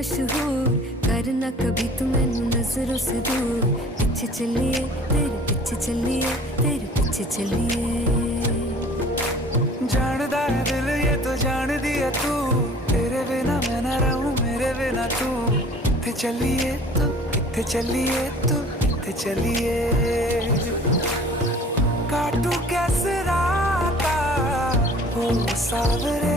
मशहूर, करना कभी तू मैनू नजरों से दूर। पीछे चलिए तेरे पीछे चलिए, तेरे पीछे चलिए। जानदा है दिल ये तो जान दिया तू, तेरे बिना मैं ना रहूं मेरे बिना तू। किथे चलिए तू, किथे चलिए तू, किथे चलिए। काटू कैसे राता हो सावरे